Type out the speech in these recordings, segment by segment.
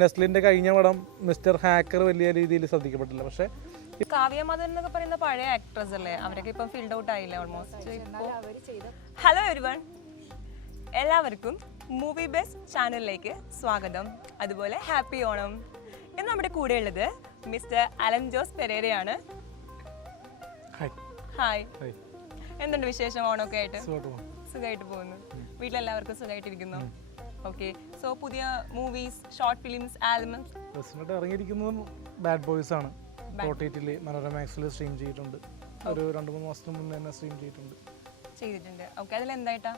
നെസ്ലിന്റെ കഴിഞ്ഞ പടം mister hacker വലിയ രീതിയിൽ ശ്രദ്ധിക്കപ്പെട്ടില്ല. പക്ഷെ കാവ്യ മാധവൻ എന്നൊക്കെ പറയുന്ന പഴയ ആക്ട്രസ് അല്ലേ? അവരൊക്കെ ഇപ്പം ഫീൽഡ് ഔട്ട് ആയില്ലേ ഓൾമോസ്റ്റ് ഹലോ എവരിവൺ എല്ലാവർക്കും മൂവി ബെസ്റ്റ് ചാനലിലേക്ക് സ്വാഗതം. അതുപോലെ ഹാപ്പി ഓണം. ഇന്ന് നമ്മുടെ കൂടെ ഉള്ളത് മിസ്റ്റർ അലം ജോസ് പെരേരയാണ്. ഹായ് എന്തുണ്ട് വിശേഷം ഓണമൊക്കെ ആയിട്ട്? സുഖമായിട്ട് പോകാം സുഖമായിട്ട് പോകുന്നു. വീട്ടിലെല്ലാവർക്കും സുഖമായിട്ടിരിക്കുന്നു. ഓക്കെ സോ പുതിയ movies short films albums resident ഇറങ്ങിയിരിക്കുന്നതും bad boys ആണ്. ഓട്ടിറ്റിൽ മനോരമാക്സിൽ സ്ട്രീം ചെയ്തിട്ടുണ്ട്. ഒരു രണ്ട് മൂന്ന് മാസത്തിന് മുന്നേ തന്നെ സ്ട്രീം ചെയ്തിട്ടുണ്ട്. ചെയ്തിട്ടുണ്ട്. ഓക്കെ അതിലെന്തായിട്ടാ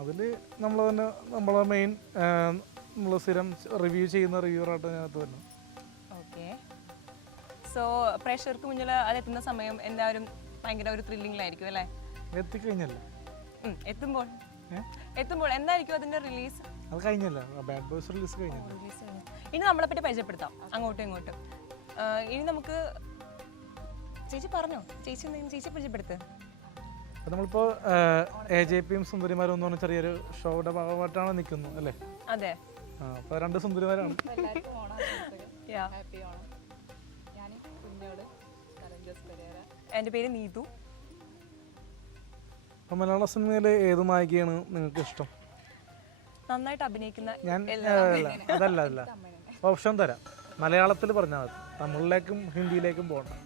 അതിൽ നമ്മൾ തന്നെ നമ്മളെ മെയിൻ നമ്മൾ സ്ഥിരം റിവ്യൂ ചെയ്യുന്ന റിവ്യൂറായിട്ട് അതിനകത്ത് വരുന്നു. സോ പ്രേക്ഷകർക്ക് മുന്നിൽ അതെത്തുന്ന സമയം എല്ലാവരും ഭയങ്കര ഒരു ത്രില്ലിംഗിലായിരിക്കും അല്ലേ? എത്തിക്കഴിഞ്ഞല്ലോ. എത്തുമ്പോൾ? എത്തുമ്പോൾ എന്തായിരിക്കും അതിന്റെ റിലീസ് അത് കഴിഞ്ഞല്ലോ. ബാഡ് ബോയ്സ് റിലീസ് കഴിഞ്ഞു. ഇനി നമ്മളെ പറ്റി പരിചയപ്പെടുത്താം. അങ്ങോട്ടും ഇങ്ങോട്ടും. ഇനി നമുക്ക് ചേച്ചി പറഞ്ഞോ? ചേച്ചി ചേച്ചി പരിചയപ്പെടുത്ത്. അപ്പോൾ നമ്മളിപ്പോൾ എ ജെ പിയും സുന്ദരിമാരും എന്ന് പറഞ്ഞ ചെറിയൊരു ഷോയുടെ ഭാഗമായിട്ടാണ് നിൽക്കുന്നത് അല്ലേ? അതെ. അപ്പോൾ രണ്ട് സുന്ദരിമാരാണ്. എന്റെ പേര് നീതു. അപ്പോൾ മലയാള സിനിമയിലെ ഏത് നായികയാണ് നിങ്ങൾക്ക് ഇഷ്ടം? നന്നായിട്ട് അഭിനയിക്കുന്ന ഞാൻ അല്ല അതല്ല അല്ല. ഓപ്ഷൻ തരാം. മലയാളത്തിൽ പറഞ്ഞാൽ മതി. തമിഴിലേക്കും ഹിന്ദിയിലേക്കും പോകണം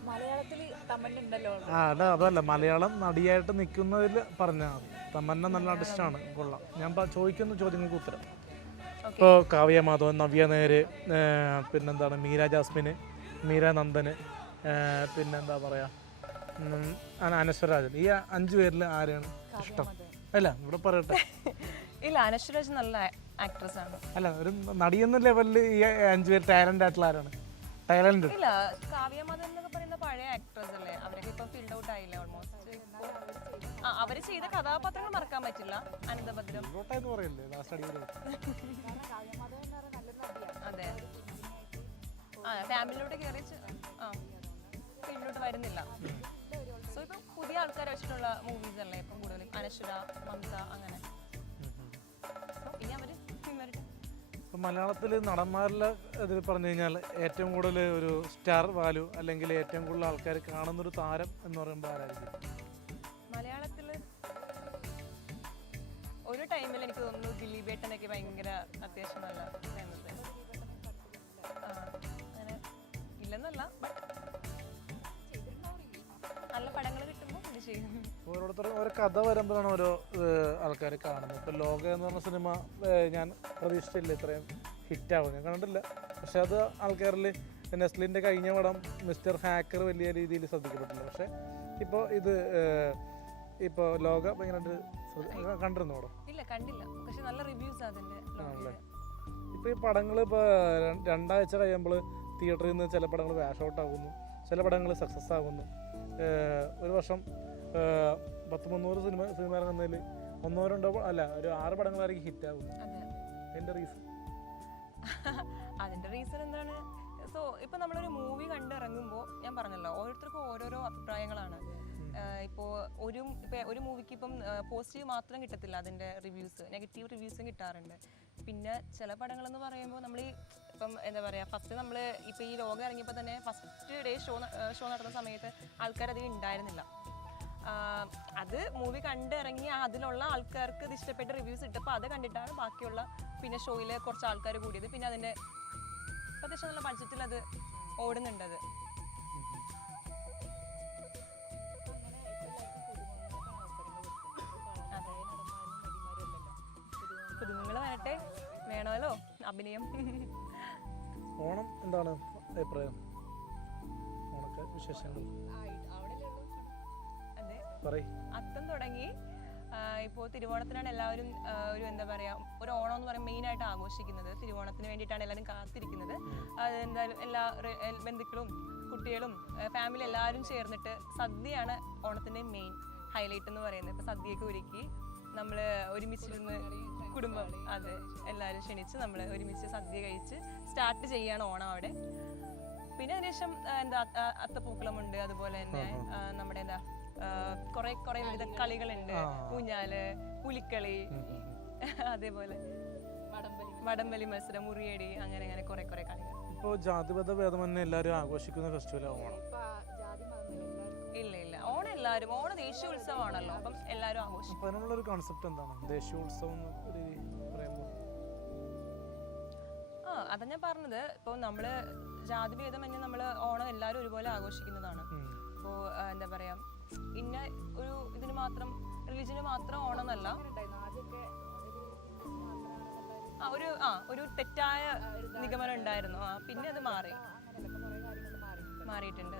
ആ അല്ല അതല്ല. മലയാളം നടിയായിട്ട് നിൽക്കുന്നതിൽ പറഞ്ഞാൽ മതി. തമന്ന നല്ല ആർട്ടിസ്റ്റാണ്. കൊള്ളാം. ഞാൻ ചോദിക്കുന്ന ചോദ്യങ്ങൾക്ക് ഉത്തരം. ഇപ്പോൾ കാവ്യ മാധവൻ നവ്യ നേര് പിന്നെന്താണ്? മീര ജാസ്മിന് മീര നന്ദന് പിന്നെന്താ പറയുക അനശ്വരാജൻ ഈ അഞ്ചു പേരിൽ ആരെയാണ് ഇഷ്ടം? അല്ല ഇവിടെ പറയട്ടെ. ഇല്ല അനശ്വരാജ് നല്ല ആക്ട്രസ് ആണ്. അല്ല ഒരു നടിയെന്ന ലെവലിൽ ഈ അഞ്ചു പേര് ടാലന്റ് ആയിട്ടുള്ള ആരാണ്? ടാലന്റ് ഇല്ല കാവ്യ മാധവൻ എന്നൊക്കെ പറയുന്ന പഴയ ആക്ട്രസ് അല്ലേ? അവരൊക്കെ ഇപ്പൊ ഫീൽഡ് ഔട്ട് ആയില്ല ഓൾമോസ്റ്റ് അവർ ചെയ്ത കഥാപാത്രങ്ങൾ മറക്കാൻ പറ്റില്ല. അനന്തഭദ്രം. അതെ. ആ ഫാമിലിയിലോട്ട് കയറി ഫീൽഡിലോട്ട് വരുന്നില്ല. സോ ഇപ്പൊ പുതിയ ആൾക്കാരെ വെച്ചിട്ടുള്ള മൂവീസ് അല്ലേ? ഇപ്പം കൂടുതലും അനശ്വര മംസ അങ്ങനെ. ഇനി അവർ വരട്ടെ. ഇപ്പം മലയാളത്തിൽ നടന്മാരിലെ ഇതിൽ പറഞ്ഞു കഴിഞ്ഞാൽ ഏറ്റവും കൂടുതൽ ഒരു സ്റ്റാർ വാല്യൂ അല്ലെങ്കിൽ ഏറ്റവും കൂടുതൽ ആൾക്കാർ കാണുന്നൊരു താരം എന്ന് പറയുമ്പോൾ ആരായിരിക്കും? മലയാളത്തിൽ ഒരു ടൈമിൽ എനിക്ക് തോന്നുന്നു ദിലീപേട്ടനൊക്കെ ഭയങ്കര അത്യാവശ്യം നല്ല ഫേമസ് അങ്ങനെ ഇല്ലെന്നല്ല ഓരോരുത്തരും ഓരോ കഥ വരുമ്പോഴാണ് ഓരോ ആൾക്കാർ കാണുന്നത്. ഇപ്പോൾ ലോക എന്ന് പറഞ്ഞ സിനിമ ഞാൻ പ്രതീക്ഷിച്ചില്ല ഇത്രയും ഹിറ്റാവും ഞാൻ കണ്ടിട്ടില്ല പക്ഷെ അത് ആൾക്കാരിൽ നെസ്ലിന്റെ കഴിഞ്ഞ പടം മിസ്റ്റർ ഹാക്കർ വലിയ രീതിയിൽ ശ്രദ്ധിക്കപ്പെട്ടില്ല പക്ഷേ ഇപ്പോൾ ഇത് ഇപ്പോൾ ലോക ഭയങ്കരമായിട്ട് കണ്ടിരുന്നു പടം ഇല്ല കണ്ടില്ല. പക്ഷെ നല്ല റിവ്യൂസ് ആണല്ലേ? ഇപ്പോൾ ഈ പടങ്ങൾ ഇപ്പോൾ രണ്ടാഴ്ച കഴിയുമ്പോൾ തിയേറ്ററിൽ നിന്ന് ചില പടങ്ങൾ വാഷ് ഔട്ട് ആകുന്നു ചില പടങ്ങൾ സക്സസ് ആകുന്നു ഒരു വർഷം പത്ത് മുന്നൂറ് സിനിമ സിനിമ ഇറങ്ങുന്നതിൽ ഒന്നോ രണ്ടോ അല്ല ഒരു ആറ് പടങ്ങളായിരിക്കും ഹിറ്റ് ആകും അതെ. എന്റെ റീസൺ അതിന്റെ റീസൺ എന്താണ്? സോ ഇപ്പൊ നമ്മളൊരു മൂവി കണ്ടിറങ്ങുമ്പോൾ ഞാൻ പറഞ്ഞല്ലോ ഓരോരുത്തർക്കും ഓരോരോ അഭിപ്രായങ്ങളാണ്. ഇപ്പോൾ ഇപ്പോ ഒരു ഒരു മൂവിക്ക് ഇപ്പം പോസിറ്റീവ് മാത്രം കിട്ടത്തില്ല അതിന്റെ റിവ്യൂസ് നെഗറ്റീവ് റിവ്യൂസും കിട്ടാറുണ്ട്. പിന്നെ ചില പടങ്ങളെന്ന് പറയുമ്പോൾ നമ്മൾ ഈ ഇപ്പം എന്താ പറയുക ഫസ്റ്റ് നമ്മൾ ഇപ്പം ഈ ലോകം ഇറങ്ങിയപ്പോൾ തന്നെ ഫസ്റ്റ് ഡേ ഷോ ഷോ നടന്ന സമയത്ത് ആൾക്കാരധികം ഉണ്ടായിരുന്നില്ല അത് മൂവി കണ്ടിറങ്ങി അതിലുള്ള ആൾക്കാർക്ക് ഇത് ഇഷ്ടപ്പെട്ട റിവ്യൂസ് ഇട്ടപ്പോൾ അത് കണ്ടിട്ടാണ് ബാക്കിയുള്ള പിന്നെ ഷോയിൽ കുറച്ച് ആൾക്കാർ കൂടിയത്. പിന്നെ അതിന്റെ അത്യാവശ്യം നല്ല ബഡ്ജറ്റിൽ അത് ഓടുന്നുണ്ട് അത്. പുതുമുങ്ങൾ വരട്ടെ വേണമല്ലോ. അഭിനയം. ഓണം എന്താണ് അഭിപ്രായം? ഓണൊക്കെ വിശേഷങ്ങൾ? അതെ പറയ്. അത്തം തുടങ്ങി. ഇപ്പോൾ തിരുവോണത്തിനാണ് എല്ലാവരും ഒരു എന്താ പറയുക ഒരു ഓണം എന്ന് പറയുമ്പോൾ മെയിനായിട്ട് ആഘോഷിക്കുന്നത്. തിരുവോണത്തിന് വേണ്ടിയിട്ടാണ് എല്ലാവരും കാത്തിരിക്കുന്നത്. അത് എന്തായാലും എല്ലാ ബന്ധുക്കളും കുട്ടികളും ഫാമിലി എല്ലാവരും ചേർന്നിട്ട് സദ്യയാണ് ഓണത്തിന്റെ മെയിൻ ഹൈലൈറ്റ് എന്ന് പറയുന്നത്. ഇപ്പോൾ സദ്യയൊക്കെ ഒരുക്കി നമ്മൾ ഒരുമിച്ചിരുന്ന് കുടുംബം. അതെ. എല്ലാവരും ക്ഷണിച്ച് നമ്മൾ ഒരുമിച്ച് സദ്യ കഴിച്ച് സ്റ്റാർട്ട് ചെയ്യാണ് ഓണം അവിടെ. പിന്നെ അതിനുശേഷം എന്താ അത്തപ്പൂക്കളമുണ്ട് അതുപോലെ തന്നെ നമ്മുടെ എന്താ കുറെ കുറെ വിവിധ കളികളുണ്ട്. ഊഞ്ഞാൽ പുലിക്കളി അതേപോലെ. വടംവലി വടംവലി മത്സരം മുറിയടി അങ്ങനെ അങ്ങനെ കുറെ കുറെ കളികൾ. ഇപ്പോൾ ജാതിപഥ ഭേദമന്യേ എല്ലാവരും ആഘോഷിക്കുന്ന ഫെസ്റ്റിവലാണ് ഓണം എല്ലാവരും. ഓണം ദേശീയ ഉത്സവമാണല്ലോ. അപ്പം എല്ലാവരും ആഘോഷിക്കും. അപ്പോൾ അതിനുള്ളൊരു കോൺസെപ്റ്റ് എന്താണ്? ദേശീയോത്സവം എന്ന് രീതി പറയുമ്പോൾ ആ അതാ ഞാൻ പറഞ്ഞത്. ഇപ്പോൾ നമ്മൾ ജാതി തന്നെ നമ്മൾ ഓണം എല്ലാവരും ഒരുപോലെ ആഘോഷിക്കുന്നതാണ്. അപ്പോൾ എന്താ പറയാ ഇന്ന ഒരു ഇതിന് മാത്രം റിലീജിയന് മാത്രം ഓണം എന്നല്ല. ഒരു ആ ഒരു ആ ഒരു തെറ്റായ നിഗമനം ഉണ്ടായിരുന്നു. ആ പിന്നെ അത് മാറി. മാറിയിട്ടുണ്ട്